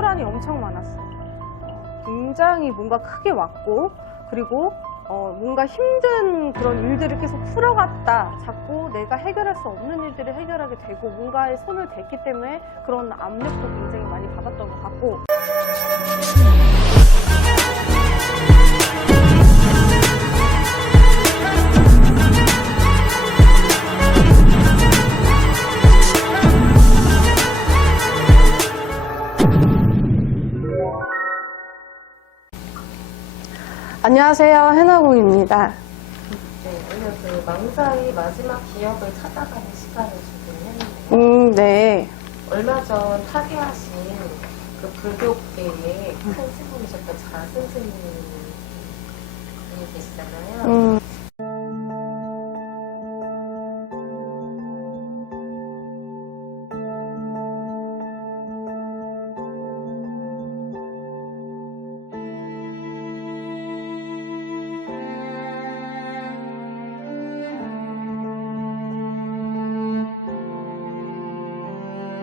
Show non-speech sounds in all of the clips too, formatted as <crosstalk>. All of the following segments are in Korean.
소란이 엄청 많았어. 어, 굉장히 뭔가 크게 왔고, 그리고 어, 뭔가 힘든 그런 일들을 계속 풀어갔다. 자꾸 내가 해결할 수 없는 일들을 해결하게 되고, 뭔가에 손을 댔기 때문에 그런 압력도 굉장히 많이 받았던 것 같고, 안녕하세요. 해나공입니다. 네, 오늘 그 망사의 마지막 기억을 찾아가는 시간을 준비했는데 음, 네. 얼마 전 타계하신 그 불교계의 큰 스님이셨던 자승스님이 계시잖아요. 음,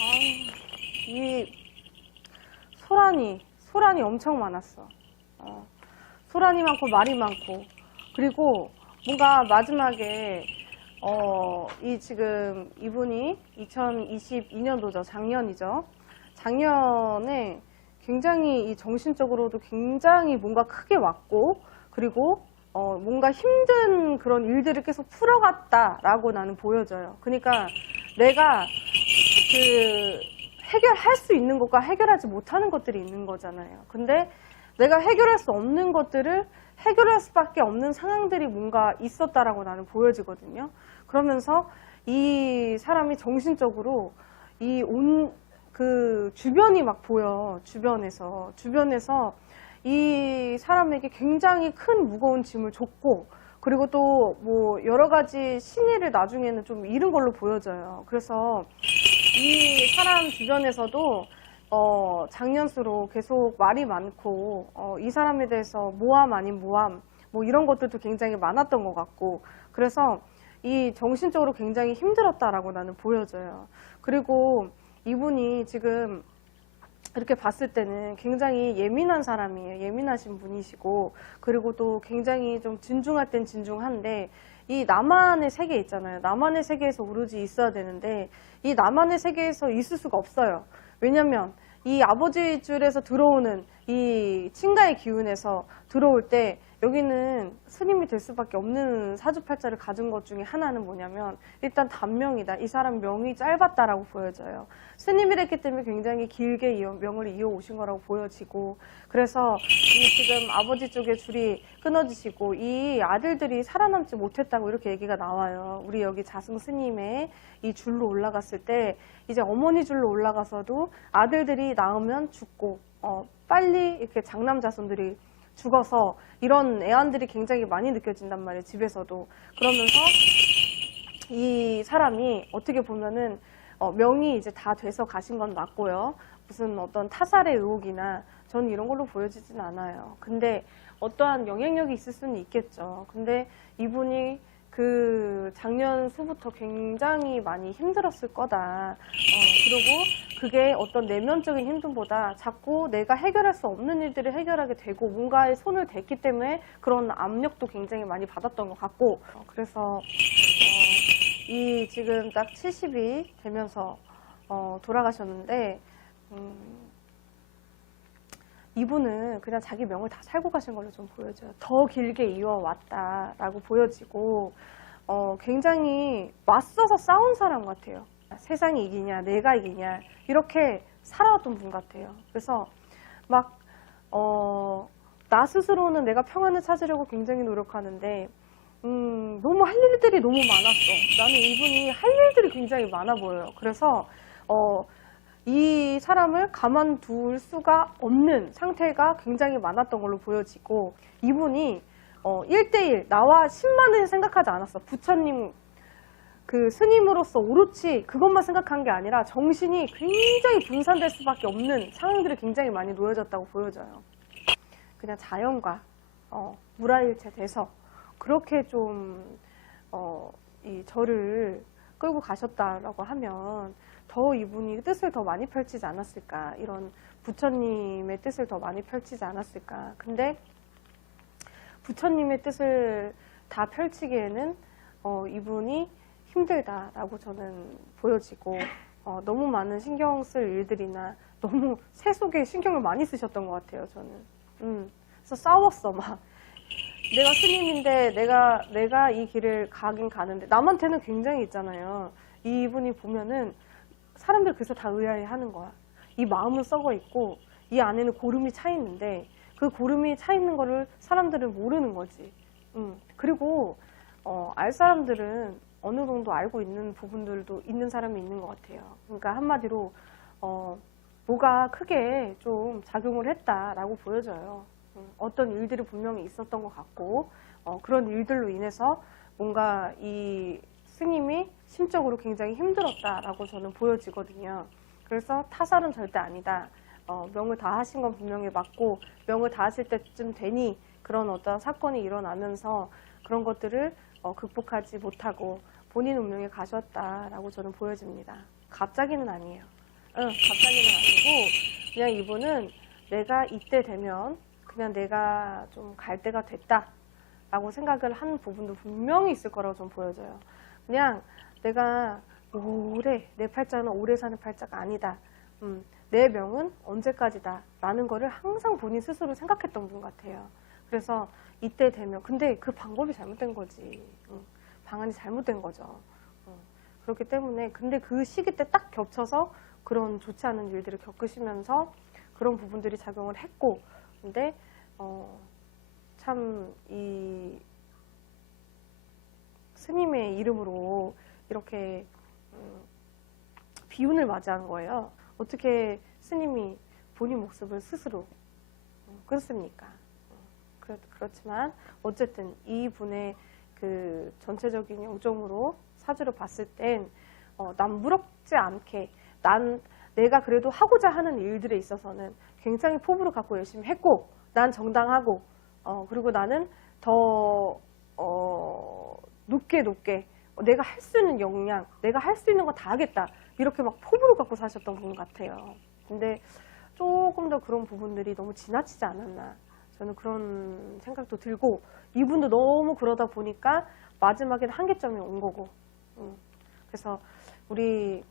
아우, 이 소란이, 소란이 엄청 많았어. 어, 소란이 많고 말이 많고. 그리고 뭔가 마지막에, 어, 이 지금 이분이 2022년도죠. 작년이죠. 작년에 굉장히 이 정신적으로도 굉장히 뭔가 크게 왔고, 그리고 어, 뭔가 힘든 그런 일들을 계속 풀어갔다라고 나는 보여져요. 그러니까 내가 그 해결할 수 있는 것과 해결하지 못하는 것들이 있는 거잖아요. 근데 내가 해결할 수 없는 것들을 해결할 수밖에 없는 상황들이 뭔가 있었다라고 나는 보여지거든요. 그러면서 이 사람이 정신적으로 이 온 그 주변이 막 보여 주변에서 주변에서 이 사람에게 굉장히 큰 무거운 짐을 줬고 그리고 또 뭐 여러 가지 신의를 나중에는 좀 잃은 걸로 보여져요. 그래서 이 사람 주변에서도 어, 장년수로 계속 말이 많고 어, 이 사람에 대해서 모함 아닌 모함 뭐 이런 것들도 굉장히 많았던 것 같고 그래서 이 정신적으로 굉장히 힘들었다라고 나는 보여져요. 그리고 이분이 지금 이렇게 봤을 때는 굉장히 예민한 사람이에요. 예민하신 분이시고 그리고 또 굉장히 좀 진중할 땐 진중한데 이 나만의 세계 있잖아요. 나만의 세계에서 오로지 있어야 되는데 이 나만의 세계에서 있을 수가 없어요. 왜냐면 이 아버지 줄에서 들어오는 이 친가의 기운에서 들어올 때 여기는 스님이 될 수밖에 없는 사주팔자를 가진 것 중에 하나는 뭐냐면 일단 단명이다. 이 사람 명이 짧았다라고 보여져요. 스님이랬기 때문에 굉장히 길게 명을 이어오신 거라고 보여지고 그래서 이 지금 아버지 쪽에 줄이 끊어지시고 이 아들들이 살아남지 못했다고 이렇게 얘기가 나와요. 우리 여기 자승 스님의 이 줄로 올라갔을 때 이제 어머니 줄로 올라가서도 아들들이 낳으면 죽고 어, 빨리 이렇게 장남 자손들이 죽어서 이런 애안들이 굉장히 많이 느껴진단 말이에요. 집에서도 그러면서 이 사람이 어떻게 보면은 어, 명이 이제 다 돼서 가신 건 맞고요. 무슨 어떤 타살의 의혹이나 저는 이런 걸로 보여지진 않아요. 근데 어떠한 영향력이 있을 수는 있겠죠. 근데 이분이 그 작년 수부터 굉장히 많이 힘들었을 거다. 어, 그리고 그게 어떤 내면적인 힘듦보다 자꾸 내가 해결할 수 없는 일들을 해결하게 되고 뭔가에 손을 댔기 때문에 그런 압력도 굉장히 많이 받았던 것 같고 어, 그래서 어, 이 지금 딱 70이 되면서 어, 돌아가셨는데 음, 이분은 그냥 자기 명을 다 살고 가신 걸로 좀 보여져요. 더 길게 이어왔다라고 보여지고 어, 굉장히 맞서서 싸운 사람 같아요. 세상이 이기냐, 내가 이기냐 이렇게 살아왔던 분 같아요. 그래서 막 어, 나 스스로는 내가 평안을 찾으려고 굉장히 노력하는데 음, 너무 할 일들이 너무 많았어. 나는 이분이 할 일들이 굉장히 많아 보여요. 그래서 어, 이 사람을 가만둘 수가 없는 상태가 굉장히 많았던 걸로 보여지고 이분이 어, 1대1 나와 10만을 생각하지 않았어. 부처님 그 스님으로서 오롯이 그것만 생각한 게 아니라 정신이 굉장히 분산될 수밖에 없는 상황들이 굉장히 많이 놓여졌다고 보여져요. 그냥 자연과 어, 무라일체 돼서 그렇게 좀 어, 이 저를 끌고 가셨다라고 하면 더 이분이 뜻을 더 많이 펼치지 않았을까 이런 부처님의 뜻을 더 많이 펼치지 않았을까 근데 부처님의 뜻을 다 펼치기에는 어, 이분이 힘들다라고 저는 보여지고 어, 너무 많은 신경 쓸 일들이나 너무 <laughs> 세속에 신경을 많이 쓰셨던 것 같아요 저는. 음, 그래서 싸웠어 막. 내가 스님인데 내가 내가 이 길을 가긴 가는데 남한테는 굉장히 있잖아요. 이분이 보면은 사람들 그래서 다 의아해하는 거야. 이 마음은 썩어 있고 이 안에는 고름이 차 있는데 그 고름이 차 있는 거를 사람들은 모르는 거지. 음, 그리고 어, 알 사람들은 어느 정도 알고 있는 부분들도 있는 사람이 있는 것 같아요. 그러니까 한마디로 어, 뭐가 크게 좀 작용을 했다라고 보여져요. 음, 어떤 일들이 분명히 있었던 것 같고 어, 그런 일들로 인해서 뭔가 이 스님이 심적으로 굉장히 힘들었다라고 저는 보여지거든요. 그래서 타살은 절대 아니다. 어, 명을 다 하신 건 분명히 맞고 명을 다 하실 때쯤 되니 그런 어떤 사건이 일어나면서 그런 것들을 어, 극복하지 못하고 본인 운명에 가셨다라고 저는 보여집니다. 갑자기는 아니에요. 응, 갑자기는 아니고 그냥 이분은 내가 이때 되면 그냥 내가 좀 갈 때가 됐다라고 생각을 한 부분도 분명히 있을 거라고 좀 보여져요. 그냥 내가 오래 내 팔자는 오래 사는 팔자가 아니다. 음, 내 명은 언제까지다. 라는 거를 항상 본인 스스로 생각했던 분 같아요. 그래서 이때 되면 근데 그 방법이 잘못된 거지. 응. 방안이 잘못된 거죠. 어, 그렇기 때문에 근데 그 시기 때 딱 겹쳐서 그런 좋지 않은 일들을 겪으시면서 그런 부분들이 작용을 했고 근데 어, 참 이 스님의 이름으로 이렇게 음, 비운을 맞이한 거예요. 어떻게 스님이 본인 목숨을 스스로 음, 끊습니까? 음, 그렇, 그렇지만 어쨌든 이 분의 그 전체적인 영정으로 사주를 봤을 땐 어, 남부럽지 않게 난 내가 그래도 하고자 하는 일들에 있어서는 굉장히 포부를 갖고 열심히 했고 난 정당하고 어, 그리고 나는 더 어, 높게 높게 내가 할 수 있는 역량 내가 할 수 있는 거 다 하겠다. 이렇게 막 포부를 갖고 사셨던 분 같아요. 근데 조금 더 그런 부분들이 너무 지나치지 않았나 저는 그런 생각도 들고 이분도 너무 그러다 보니까 마지막엔 한계점이 온 거고. 음. 그래서 우리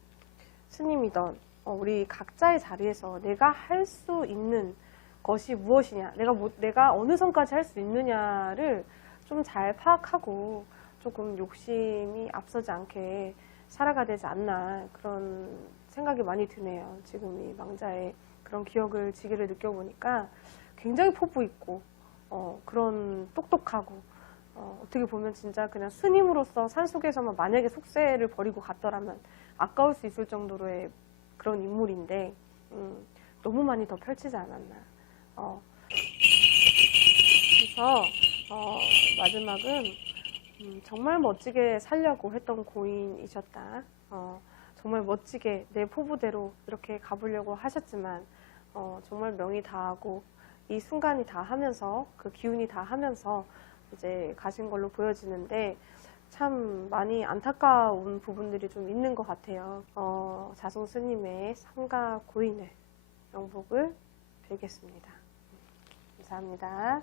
스님이던 어, 우리 각자의 자리에서 내가 할 수 있는 것이 무엇이냐 내가 뭐, 내가 어느 선까지 할 수 있느냐를 좀 잘 파악하고 조금 욕심이 앞서지 않게 살아가야 되지 않나 그런 생각이 많이 드네요. 지금 이 망자의 그런 기억을 지기를 느껴보니까 굉장히 포부 있고 어, 그런 똑똑하고 어, 어떻게 보면 진짜 그냥 스님으로서 산속에서만 만약에 속세를 버리고 갔더라면 아까울 수 있을 정도로의 그런 인물인데 음, 너무 많이 더 펼치지 않았나. 어, 그래서 어, 마지막은 음, 정말 멋지게 살려고 했던 고인이셨다. 어, 정말 멋지게 내 포부대로 이렇게 가보려고 하셨지만 어, 정말 명이 다하고 이 순간이 다 하면서 그 기운이 다 하면서 이제 가신 걸로 보여지는데 참 많이 안타까운 부분들이 좀 있는 것 같아요. 어, 자송 스님의 삼가 고인을 명복을 빌겠습니다. 감사합니다.